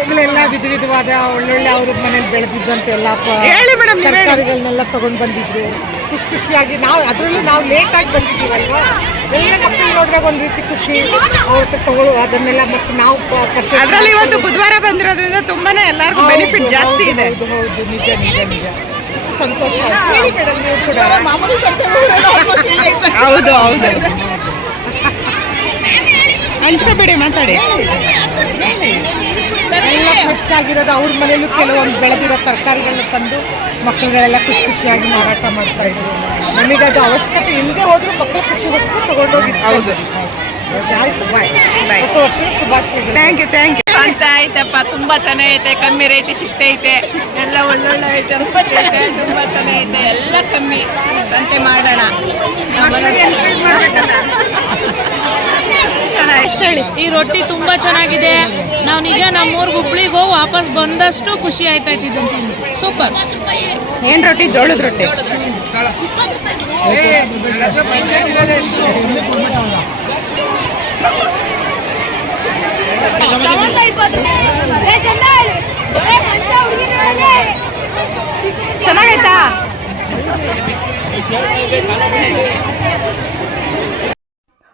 ಮಕ್ಕಳೆಲ್ಲ ವಿಧ ವಿಧವಾದ ಒಳ್ಳೊಳ್ಳೆ ಅವ್ರ ಮನೇಲಿ ಬೆಳೆದಿದ್ದಂತೆ ಎಲ್ಲ ಪ- ಹೇಳಿ ಮೇಡಮ್ ತರಕಾರಿಗಳನ್ನೆಲ್ಲ ತಗೊಂಡ್ ಬಂದಿದ್ರು. ಖುಷಿ ಖುಷಿಯಾಗಿ ನಾವು ಅದರಲ್ಲೂ ನಾವು ಲೇಟ್ ಆಗಿ ಬಂದಿದ್ದೀವಲ್ವಾ? ಎಲ್ಲ ಮಕ್ಕಳು ನೋಡಿದಾಗ ಒಂದು ರೀತಿ ಖುಷಿ. ಅವ್ರ ತಗೊಳ್ಳು ಅದನ್ನೆಲ್ಲ ಮತ್ತೆ ನಾವು ಅದರಲ್ಲಿ ಇವತ್ತು ಬುಧವಾರ ಬಂದಿರೋದ್ರಿಂದ ತುಂಬಾನೇ ಎಲ್ಲರಿಗೂ ಬೆನಿಫಿಟ್ ಜಾಸ್ತಿ ಇದೆ. ಹೌದು ಹೌದು ನಿಜ ನಿಜ ನಿಜ. ಸಂತೋಷ. ಹೇಳಿ ಮೇಡಮ್ ನೀವು ಕೂಡ ಹೌದು ಹೌದು. ಹಂಚ್ಕೋಬೇಡಿ ಮಾತಾಡಿ. ಎಲ್ಲ ಫ್ರೆಶ್ ಆಗಿರೋದು ಅವ್ರ ಮನೇಲೂ ಕೆಲವೊಂದು ಬೆಳೆದಿರೋ ತರಕಾರಿಗಳನ್ನ ತಂದು ಮಕ್ಕಳುಗಳೆಲ್ಲ ಖುಷಿ ಖುಷಿಯಾಗಿ ಮಾರಾಟ ಮಾಡ್ತಾ ಇದ್ರು. ನಮಗೆ ಅದು ಅವಶ್ಯಕತೆ ಇಲ್ಲದೆ ಹೋದ್ರೂ ಮಕ್ಕಳು ಖುಷಿಗೋಸ್ಕರ ತಗೊಂಡೋಗಿ ಹೌದು. ಆಯ್ತು ಬಾಯ್. ಹೊಸ ವರ್ಷದ ಶುಭಾಶಯಗಳು. ಥ್ಯಾಂಕ್ ಯು ಥ್ಯಾಂಕ್ ಯು ಅಂತ ಐತಪ್ಪ ತುಂಬಾ ಚೆನ್ನಾಗೈತೆ ಕಮ್ಮಿ ರೇಟ್ ಸಿಗ್ತೈತೆ. ಎಲ್ಲ ಒಳ್ಳೊಳ್ಳೆ ಐಟಮ್ಸ್ ಸಿಗ್ತೈತೆ ತುಂಬಾ ಚೆನ್ನಾಗೈತೆ. ಎಲ್ಲ ಕಮ್ಮಿ. ಸಂತೆ ಮಾಡೋಣ. ಚೆನ್ನಾಗಿ ಅಷ್ಟೇ ಹೇಳಿ ಈ ರೊಟ್ಟಿ ತುಂಬಾ ಚೆನ್ನಾಗಿದೆ. ನಾವು ನಿಜ ನಮ್ಮೂರ್ಗೆ ಹುಬ್ಳಿಗೋ ವಾಪಸ್ ಬಂದಷ್ಟು ಖುಷಿ ಆಯ್ತಾಯ್ತು ಇದನ್ನ ತಿಂದು ಸೂಪರ್. ಏನ್ ರೊಟ್ಟಿ? ಜೋಳದ ರೊಟ್ಟಿ. ಚೆನ್ನಾಗೈತಾ?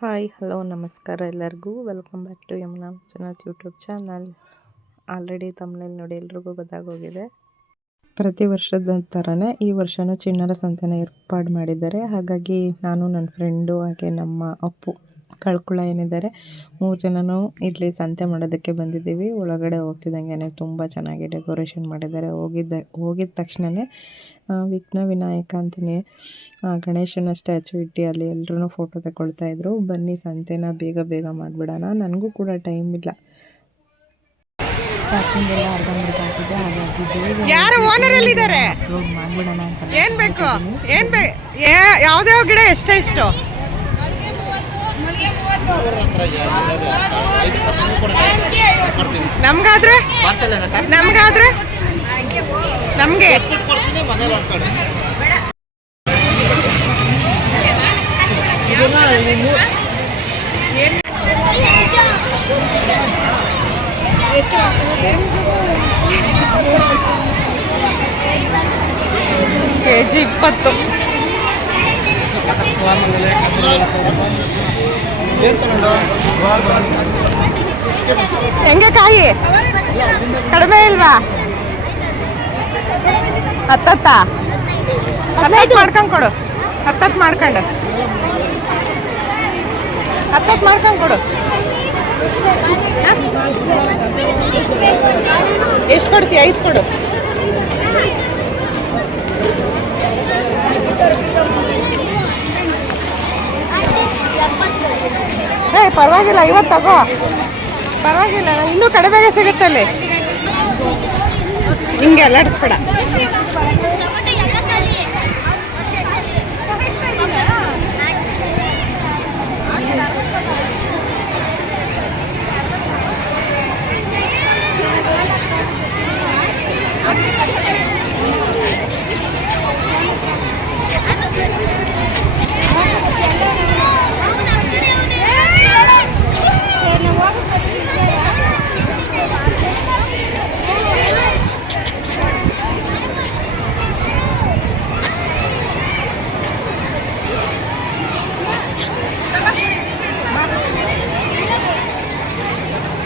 ಹಾಯ್, ಹಲೋ, ನಮಸ್ಕಾರ ಎಲ್ಲರಿಗೂ. Welcome back to Yamuna channel YouTube channel already ತಮ್ಮನೇಲಿ ನೋಡಿ ಎಲ್ರಿಗೂ ಗೊತ್ತಾಗೋಗಿದೆ. ಪ್ರತಿ ವರ್ಷದ ಥರನೇ ಈ ವರ್ಷವೂ ಚಿಣ್ಣರ ಸಂತೆನ ಏರ್ಪಾಡು ಮಾಡಿದ್ದಾರೆ. ಹಾಗಾಗಿ ನಾನು ನನ್ನ ಫ್ರೆಂಡು ಹಾಗೆ ನಮ್ಮ ಅಪ್ಪು, ಕಳ್ಕುಳ ಏನಿದ್ದಾರೆ, ಮೂರು ಜನನೂ ಇಲ್ಲಿ ಸಂತೆ ಮಾಡೋದಕ್ಕೆ ಬಂದಿದ್ದೀವಿ. ಒಳಗಡೆ ಹೋಗ್ತಿದ್ದಂಗೆ ತುಂಬ ಚೆನ್ನಾಗಿ ಡೆಕೋರೇಷನ್ ಮಾಡಿದ್ದಾರೆ. ಹೋಗಿದ್ದ, ಹೋಗಿದ ತಕ್ಷಣವೇ ವಿಘ್ನ ವಿನಾಯಕ ಅಂತೀನಿ. ಆ, ಗಣೇಶನ ಸ್ಟ್ಯಾಚು ಇಟ್ಟು ಅಲ್ಲಿ ಎಲ್ಲರೂ ಫೋಟೋ ತಗೊಳ್ತಾ ಇದ್ರು. ಬನ್ನಿ ಸಂತೆನ ಬೇಗ ಬೇಗ ಮಾಡಿಬಿಡೋಣ. ನನಗೂ ಕೂಡ ಟೈಮ್ ಇಲ್ಲ. ಯಾರು ಓನರ್ ಎಲ್ಲಿದ್ದಾರೆ ಅಪ್ಲೋಡ್ ಮಾಡಿಬಿಡೋಣ ಅಂತ ಏನ್ ಬೇಕು? ಏನ್ ಬೇ ಯಾವ್ದಾವ ಗಿಡ ನಮಗಾದ್ರೆ? ನಮ್ಗಾದ್ರೆ ನಮ್ಗಾದ್ರೆ? ನಮ್ಗೆ. ಕೆ ಜಿ ಇಪ್ಪತ್ತು. ಹೆಂಗೆ ಕಾಯಿ? ಕಡಿಮೆ ಇಲ್ವಾ? ಹತ್ತತ್ತ? ಹತ್ತತ್ತು ಮಾಡ್ಕೊಂಡು ಕೊಡು. ಹತ್ತತ್ತು ಮಾಡ್ಕೊಂಡು. ಹತ್ತತ್ತು ಮಾಡ್ಕೊಂಡು ಕೊಡು. ಎಷ್ಟು ಕೊಡ್ತೀಯ? ಐದು ಕೊಡು. ಏ ಪರವಾಗಿಲ್ಲ ಇವತ್ತು ತಗೋ. ಪರವಾಗಿಲ್ಲ ಇನ್ನೂ ಕಡಿಮೆಗೆ ಸಿಗುತ್ತೆ ಹಿಂಗೆ ಅಲ್ಲಾಡಿಸ್ಬೇಡ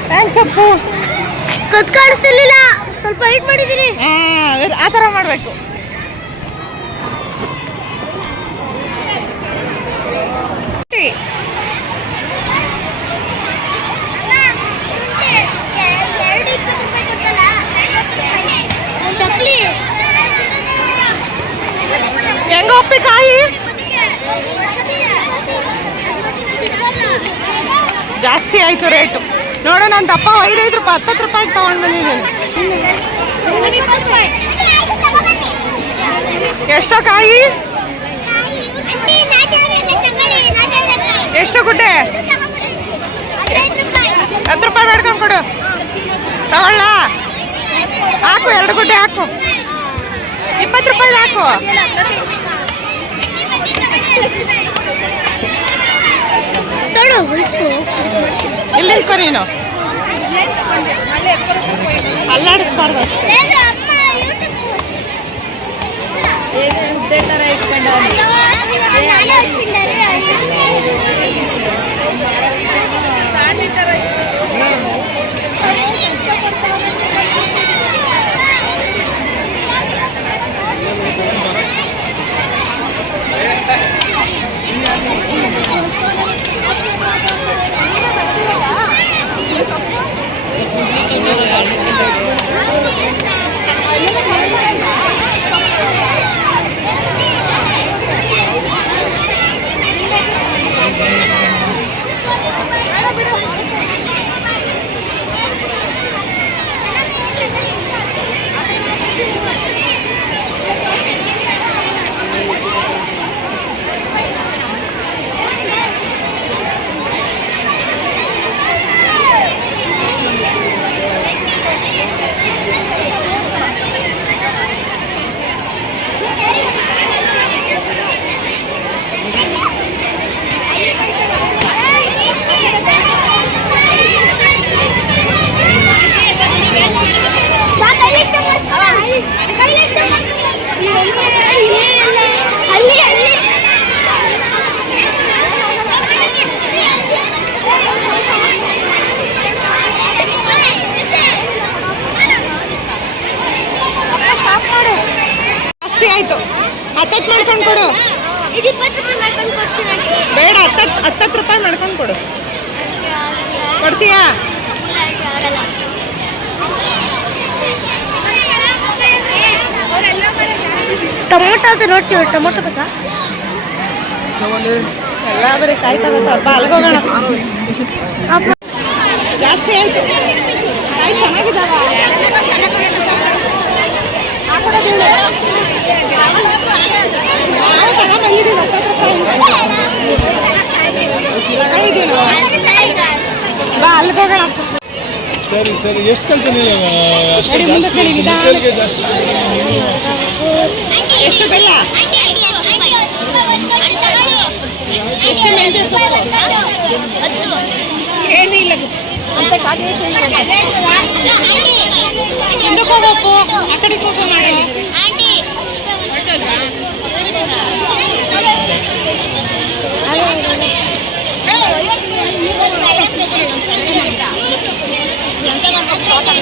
ಥ್ಯಾಂಕ್ಸ್ ಅಪ್ಪು ಕತ್ ಕಾಣಿಸ್ತಿರ್ಲಿಲ್ಲ. ಸ್ವಲ್ಪ ಹೈಟ್ ಮಾಡಿದ್ದೀನಿ. ಆ, ಥರ ಮಾಡಬೇಕು. ಚಕ್ಲಿ. ಹೆಂಗ ಉಪ್ಪಿಕಾಯಿ ಜಾಸ್ತಿ ಆಯ್ತು ರೇಟು. ನೋಡು ನನ್ನ ದಪ್ಪ ಐದು ರೂಪಾಯಿ, ಹತ್ತತ್ತು ರೂಪಾಯಿಗೆ ತಗೊಂಡು ಬಂದಿದ್ದೀನಿ. ಎಷ್ಟೋ ಕಾಯಿ? ಎಷ್ಟು ಗುಡ್ಡೆ? ಹತ್ತು ರೂಪಾಯಿ ಬೇಡ್ಕೊಂಡು ಕೊಡು. ತಗೊಳ್ಳ. ಹಾಕು, ಎರಡು ಗುಡ್ಡೆ ಹಾಕು. ಇಪ್ಪತ್ತು ರೂಪಾಯಿ ಹಾಕು. ನೋಡು ಉಳಿಸ್ಕೊ. ಇಲ್ಲಿ ನಿಂತ್ಕೊ ನೀನು? ಅಲ್ಲಾಡಿಸ್ಬಾರ್ದು ಅಷ್ಟೇ. ಥರ ಟೊಮೊಟೊ ಅಂತ ನೋಡ್ತೀವಿ ಟೊಮೊಟೊ ಬೇಕಾ ಎಲ್ಲ ಬರೀ ಕಾಯ್ತಾ ಅಲ್ಗೋಗೋಣ ಜಾಸ್ತಿ ಆಯ್ತು. ಕಾಯಿ ಚೆನ್ನಾಗಿದ್ದಾವ ಹತ್ತತ್ತು ರೂಪಾಯಿ ಬಾ ಅಲ್ಗೋಗೋಣ ಸರಿ ಸರಿ. ಎಷ್ಟು ಕಲ್ಸನಿ ಅಷ್ಟು ನಡಿ ಮುಂದೆ ಜಾಸ್ತಿ ನಡಿ, ನಿಧಾನ. ಮಕ್ಕಳಿಗೆ ಜಾಸ್ತಿ ಎಷ್ಟು ಬೆಲ್ಲ? ಎಷ್ಟು ಮೆಂತ್ಯ ಸೊಪ್ಪು ಏನು ಇಲ್ಲ ಹಿಂದಕ್ಕೆ ಹೋಗಪ್ಪು ಆ ಕಡೆಗೆ ಹೋಗೋ ಮಾಡಿ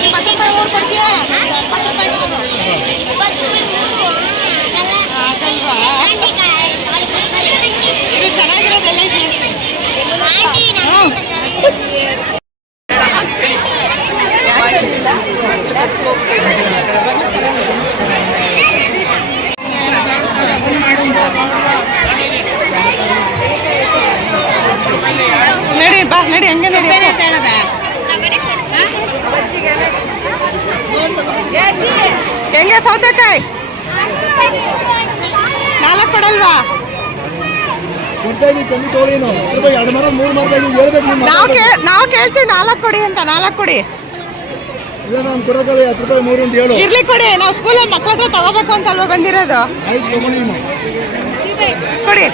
ಇಪ್ಪತ್ತು ರೂಪಾಯಿ ಮೂರು ಕೊಡ್ತೀಯಾ ಇಪ್ಪತ್ತು ರೂಪಾಯಿ ಆಗಲ್ವಾ ಇದು ಚೆನ್ನಾಗಿರೋದೆಲ್ಲ ಇದು ಹಾಂ ನಡಿ ಬಾ ನಡಿ ಹಂಗೆ ನಡಿ ಹೆಂಗೆ ಸೌತೆಕಾಯಿ ನಾಲ್ಕು ಕೊಡಲ್ವಾ ಕೊಡ್ತಾಯಿದ್ದೀವಿ ಕಮ್ಮಿ ತಗೊಳ್ಳಿ ನಾವು ರೂಪಾಯಿ ಎರಡು ಮರ ಮೂರು ಮರ ನಾವು ಕೇ ನಾವು ಕೇಳ್ತೀವಿ ನಾಲ್ಕು ಕೊಡಿ ಅಂತ ನಾಲ್ಕು ಕೊಡಿ. ಇರ್ಲಿ ಕೊಡಿ ನಾವು ಸ್ಕೂಲಲ್ಲಿ ಮಕ್ಕಳ ಹತ್ರ ತಗೋಬೇಕು ಅಂತ ಅಲ್ವಾ ಬಂದಿರೋದು? ಕೊಡಿ.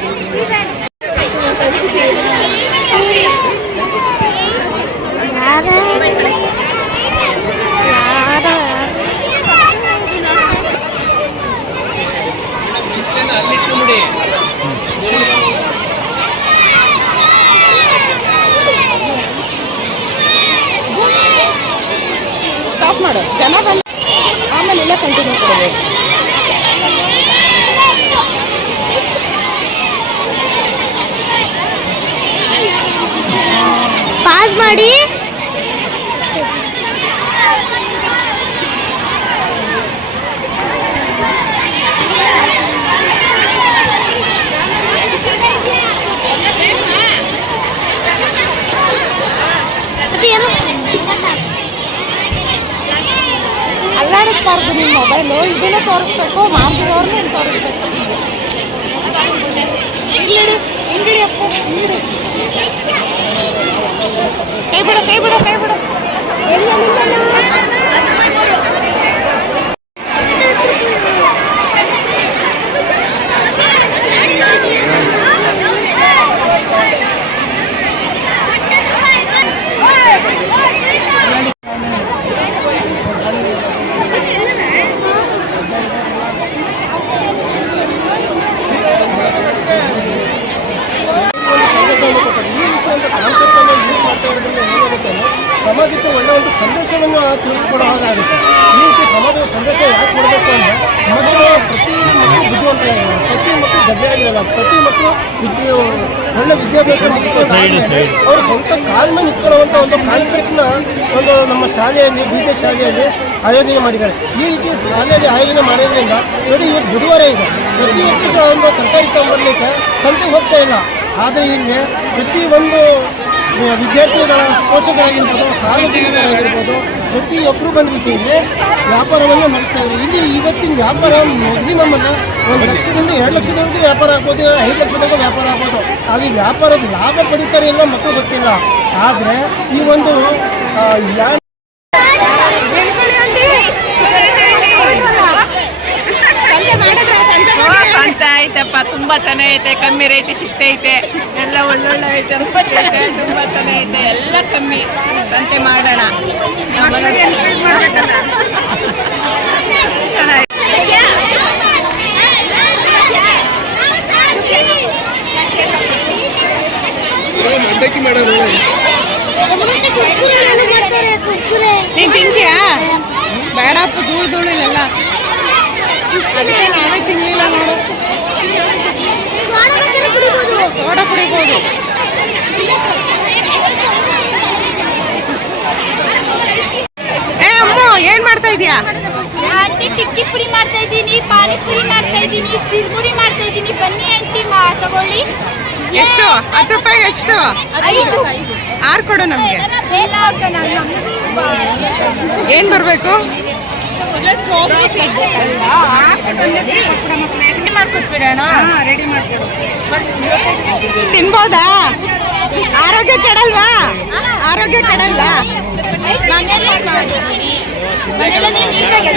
ಸ್ಟಾಪ್ ಮಾಡು ಜನ ಬಂದು ಆಮೇಲೆ ಎಲ್ಲ ಕಂಟಿನ್ಯೂ ಕೊಡಬೇಕು. ಪಾಸ್ ಮಾಡಿ ಅಲ್ಲಾಡಿಸ್ಬಾರ್ದು ನಿಮ್ಮ ಮೊಬೈಲು ಇದನ್ನು ತೋರಿಸ್ಬೇಕು, ಮಾಡ್ದಿರೋರ್ನು ತೋರಿಸ್ಬೇಕು. ಇಲ್ಲಿ ಹಿಂಗಿಡಿ ಅಪ್ಪ ಹಿಂಗಿಡಿ ಕೈ ಬಿಡು ಕೈ ಬಿಡು ಕೈ ಬಿಡು. Thank ತಿಳಿಸ್ಕೊಡೋ ಹಾಗಾಗುತ್ತೆ. ಈ ರೀತಿ ಸಮಾಜದ ಸಂದೇಶ ಯಾಕೆ ಕೊಡಬೇಕು ಅಂದರೆ ಮೊದಲು ಪ್ರತಿ ಮಕ್ಕಳು ಬುದ್ಧಿವಂತ ಪ್ರತಿ ಮಕ್ಕಳು ಗದ್ದೆ ಆಗಿರಲ್ಲ ಪ್ರತಿ ಮಕ್ಕಳು ವಿದ್ಯೆ ಒಳ್ಳೆ ವಿದ್ಯಾಭ್ಯಾಸ ಅವರು ಸ್ವಂತ ಕಾಲ ಮೇಲೆ ನಿಂತ್ಕೊಳ್ಳುವಂಥ ಒಂದು ಕಾನ್ಸೆಪ್ಟ್ನ ಒಂದು ನಮ್ಮ ಶಾಲೆಯಲ್ಲಿ ಬಿ ಜೆ ಶಾಲೆಯಲ್ಲಿ ಆಯೋಜನೆ ಮಾಡಿದ್ದಾರೆ. ಈ ರೀತಿ ಶಾಲೆಯಲ್ಲಿ ಆಯೋಜನೆ ಮಾಡೋದ್ರಿಂದ ನೋಡಿ ಇವತ್ತು ಬುಧವಾರ ಇದೆ. ಪ್ರತಿ ಸಹ ಒಂದು ತರಕಾರಿ ತಗೊಂಡ್ಬರ್ಲಿಕ್ಕೆ ಸಂತೆಗೆ ಹೋಗ್ತಾ ಇಲ್ಲ. ಆದರೆ ಇಲ್ಲಿ ಪ್ರತಿಯೊಂದು ವಿದ್ಯಾರ್ಥಿಗಳ ಪೋಷಕರಾಗಿರ್ಬೋದು, ಸಾರ್ವಜನಿಕರಾಗಿರ್ಬೋದು ಪ್ರತಿಯೊಬ್ಬರು ಬಂದ್ಬಿಟ್ಟು ಇಲ್ಲಿ ವ್ಯಾಪಾರವನ್ನು ನಡೆಸ್ತಾ ಇದ್ದಾರೆ. ಇಲ್ಲಿ ಇವತ್ತಿನ ವ್ಯಾಪಾರ ಮ್ಯಾಕ್ಸಿಮಮ್ ಅನ್ನ ಒಂದು ಲಕ್ಷದಿಂದ ಎರಡು ಲಕ್ಷದವರೆಗೂ ವ್ಯಾಪಾರ ಆಗ್ಬೋದು ಐದು ಲಕ್ಷದವರೆಗೂ ವ್ಯಾಪಾರ ಆಗ್ಬೋದು. ಅದು ವ್ಯಾಪಾರದ ಲಾಭ ಪಡಿತಾರೆ ಇಲ್ಲ ಮಕ್ಕಳು ಗೊತ್ತಿಲ್ಲ. ಆದರೆ ಈ ಒಂದು ಆ, ಯಾ ಸಂತೆ ಮಾಡಿದ್ರ ಸಂತೆ ಓ, ಸಂತೆ ಐತಪ್ಪ ಚೆನ್ನಾಗೈತೆ ಕಮ್ಮಿ ರೇಟ್ ಸಿಗ್ತೈತೆ. ಎಲ್ಲ ಒಳ್ಳೊಳ್ಳೆ ಐಟಮ್ ಸಿಗ್ತೈತೆ ತುಂಬಾ ಚೆನ್ನಾಗೈತೆ ಎಲ್ಲ ಕಮ್ಮಿ. ಸಂತೆ ಮಾಡೋಣ. ಚೆನ್ನಾಗಿ ನೀನ್ ತಿಂತೀಯಾ? ಬೇಡಪ್ಪ ಧೂಳು ಧೂಳು ಇಲ್ಲೆಲ್ಲ ಅದಕ್ಕೆ ನಾವೇ ತಿನ್ಲಿಲ್ಲ ನೋಡು. ಸೋಡಾ ಕುಡಿಬೋದು. ಏ ಅಮ್ಮು ಏನ್ ಮಾಡ್ತಾ ಇದೀಯಾ? ಆಂಟಿ ಟಿಕ್ಕಿ ಪುರಿ ಮಾಡ್ತಾ ಇದ್ದೀನಿ ಪಾನಿಪುರಿ ಮಾಡ್ತಾ ಇದ್ದೀನಿ ಚಿಲ್ಪುರಿ ಮಾಡ್ತಾ ಇದ್ದೀನಿ. ಬನ್ನಿ ಆಂಟಿ ಮಾ ತಗೊಳ್ಳಿ. ಎಷ್ಟು? ಹತ್ತು ರೂಪಾಯಿ ಎಷ್ಟು? ಐದು. ಆರು ಕೊಡು ನಮ್ಗೆ. ಹಾಕೋಣ ಏನ್ ಬರ್ಬೇಕು? ತಿನ್ಬೋದಾ? ಆರೋಗ್ಯ ಕೆಡಲ್ವಾ? ಆರೋಗ್ಯ ಕೆಡಲ್ವಾ? ನೀಟಾಗಿ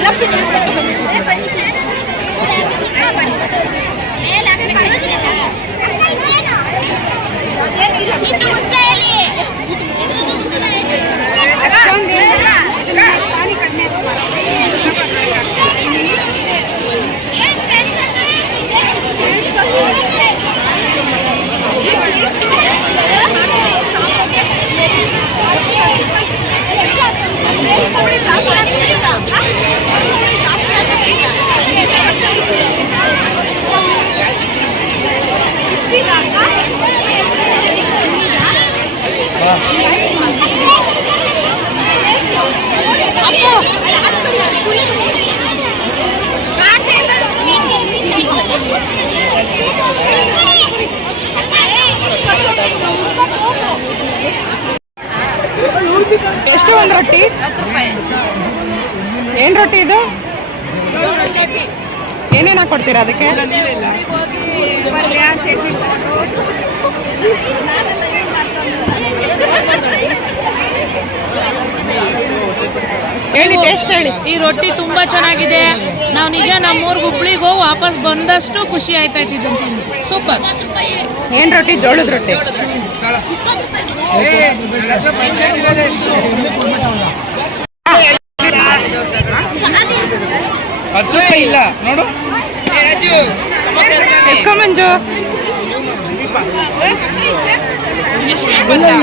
ಎಷ್ಟು ಒಂದು ರೊಟ್ಟಿ? ಏನ್ ರೊಟ್ಟಿ ಇದು? ಏನೇನ ಕೊಡ್ತೀರಾ ಅದಕ್ಕೆ? ಹೇಳಿ ಟೇಸ್ಟ್ ಹೇಳಿ. ಈ ರೊಟ್ಟಿ ತುಂಬಾ ಚೆನ್ನಾಗಿದೆ. ನಾವು ನಿಜ ನಮ್ಮೂರ್ಗೆ ಹುಬ್ಳಿಗೆ ವಾಪಸ್ ಬಂದಷ್ಟು ಖುಷಿ ಆಯ್ತಾಯ್ತು ಇದ್ದು ತಿಂದು. ಸೂಪರ್. ಏನು ರೊಟ್ಟಿ? ಜೋಳದ ರೊಟ್ಟಿ. ಇಲ್ಲ. ನೋಡು. ಎಸ್ಕೊ ಮಂಜು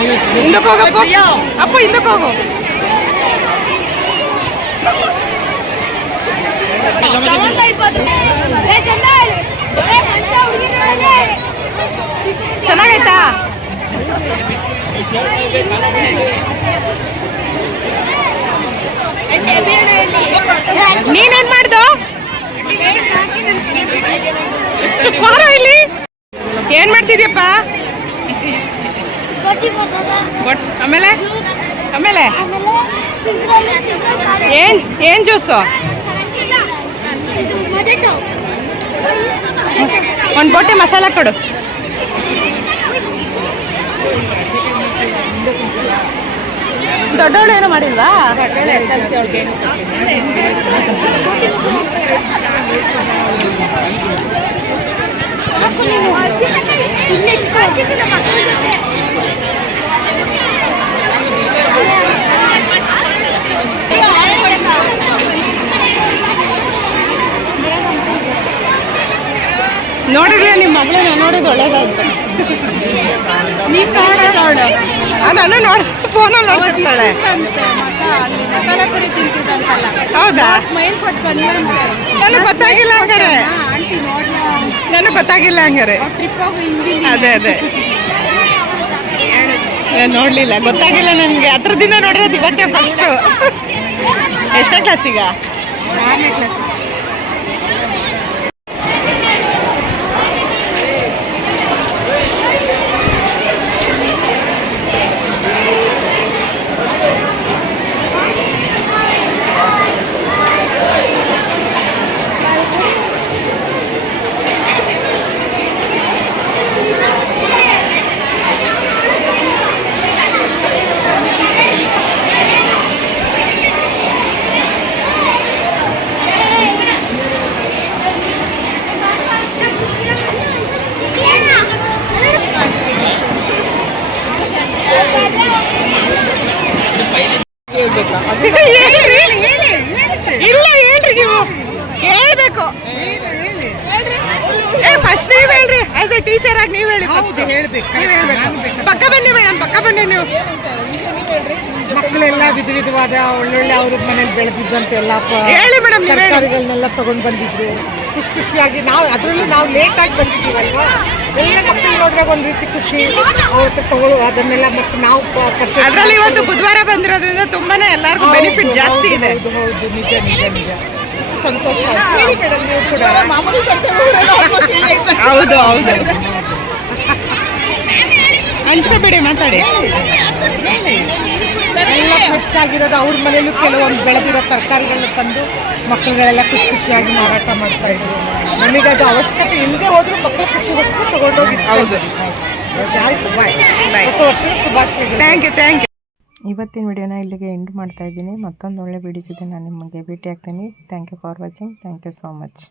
ಹಿಂದಕ್ಕೆ ಹೋಗಪ್ಪ. ಅಪ್ಪ ಹಿಂದಕ್ಕೆ ಹೋಗು. ಚೆನ್ನಾಗೈತಾ? ನೀನೇನ್ ಮಾಡ್ದು? ಇಲ್ಲಿ? ಏನ್ ಮಾಡ್ತಿದ್ಯಪ್ಪ? ಆಮೇಲೆ? ಆಮೇಲೆ? ಆಮೇಲೆ ಏನ್ ಏನ್ ಜ್ಯೂಸು? ಒಂದು ಬೋಟೆ ಮಸಾಲ ಕೊಡು. ದೊಡ್ಡವಳು ಏನು ಮಾಡಿಲ್ವಾ? ನೋಡಿದ್ರೆ ನಿಮ್ಮ ಮಗಳನ್ನ ನೋಡೋದು ಒಳ್ಳೇದಾಯ್ತು ನೀನ್ ನೋಡ ನೋಡು. ನಾನು ನೋಡ ಫೋನಲ್ಲಿ ನೋಡ್ತಿರ್ತಾಳೆ. ಹೌದಾ? ನನಗೆ ಗೊತ್ತಾಗಿಲ್ಲ ಹಂಗಾರೆ. ನೋಡ್ಲಾ ನನಗೆ ಗೊತ್ತಾಗಿಲ್ಲ ಹಂಗಾರೆ. ಅದೇ ಅದೇ. ನೋಡ್ಲಿಲ್ಲ. ಗೊತ್ತಾಗಿಲ್ಲ ನನಗೆ. ಅದ್ರದಿಂದ ದಿನ ನೋಡಿರೋದು ಇವತ್ತೇ ಫಸ್ಟು ಎಷ್ಟನೇ ಕ್ಲಾಸಿಗ ಆರನೇ ಕ್ಲಾಸ್ ಇಲ್ಲ ಹೇಳ್ರಿ ನೀವು. ಹೇಳ್ಬೇಕು. ಏ ಫಸ್ಟ್ ನೀವು ಹೇಳ್ರಿ. ಆಸ್ ಎ ಟೀಚರ್ ಆಗಿ ನೀವು ಹೇಳಿ ಫಸ್ಟ್ ಹೇಳ್ಬೇಕು. ನೀವು ಹೇಳ್ಬೇಕು. ಪಕ್ಕ ಬನ್ನಿ ಮೇಡಮ್ ಪಕ್ಕ ಬನ್ನಿ ನೀವು. ಮಕ್ಕಳೆಲ್ಲ ವಿಧ ವಿಧವಾದ ಒಳ್ಳೊಳ್ಳೆ ಅವ್ರ ಮನೇಲಿ ಬೆಳೆದಿದ್ದಂತೆಲ್ಲ ಎಲ್ಲ ಹೇಳಿ ಮೇಡಮ್ ತರಕಾರಿಗಳನ್ನೆಲ್ಲ ತಗೊಂಡ್ ಬಂದಿದ್ರು. ಖುಷಿ ಖುಷಿಯಾಗಿ ನಾವು ಅದರಲ್ಲೂ ನಾವು ಲೇಟ್ ಆಗಿ ಬಂದಿದ್ದೀವಲ್ವಾ? ಎಲ್ಲ ಮಕ್ಕಳು ನೋಡಿದಾಗ ಒಂದು ರೀತಿ ಖುಷಿ. ಅವ್ರ ಹತ್ರ ತಗೊಳ್ಳೋ ಅದನ್ನೆಲ್ಲ ಮತ್ತೆ ನಾವು ಅದರಲ್ಲಿ purchase ಅದ್ರಲ್ಲಿ ಇವತ್ತು ಬುಧವಾರ ಬಂದಿರೋದ್ರಿಂದ ತುಂಬಾನೇ ಎಲ್ಲರಿಗೂ ಬೆನಿಫಿಟ್ ಹೌದು, ಜಾಸ್ತಿ ಇದೆ. ಹೌದು ಹೌದು ನಿಜ ನಿಜ ನಿಜ. ಸಂತೋಷ ಹೇಳಿ ಮೇಡಮ್ ನೀವು ಕೂಡ. ಹೌದು ಹೌದು. ಹಂಚ್ಕೋಬೇಡಿ ಮಾತಾಡಿ. ಎಲ್ಲ ಫ್ರೆಶ್ ಆಗಿರೋದು ಅವ್ರ ಮನೇಲೂ ಕೆಲವೊಂದು ಬೆಳೆದಿರೋ ತರಕಾರಿಗಳನ್ನ ತಂದು ಮಕ್ಕಳುಗಳೆಲ್ಲ ಖುಷಿ ಖುಷಿಯಾಗಿ ಮಾರಾಟ ಮಾಡ್ತಾ ಇದ್ರು. ನಮಗೆ ಅದು ಅವಶ್ಯಕತೆ ಇಲ್ಲದೆ ಹೋದ್ರು ಮಕ್ಕಳು ಖುಷಿಗೋಸ್ಕರ ತಗೊಂಡೋಗಿ ಹೌದು. ಆಯ್ತು ಬಾಯ್ ಹೊಸ ವರ್ಷದ ಶುಭಾಶಯಗಳು. ಥ್ಯಾಂಕ್ ಯು ಥ್ಯಾಂಕ್ ಯು ಇವತ್ತಿನ ವಿಡಿಯೋನ ಇಲ್ಲಿಗೆ ಎಂಡ್ ಮಾಡ್ತಾ ಇದ್ದೀನಿ. ಮತ್ತೊಂದು ಒಳ್ಳೆ ವಿಡಿಯೋ ಜೊತೆ ನಾನು ನಿಮಗೆ ಭೇಟಿ ಆಗ್ತೀನಿ thank you for watching thank you so much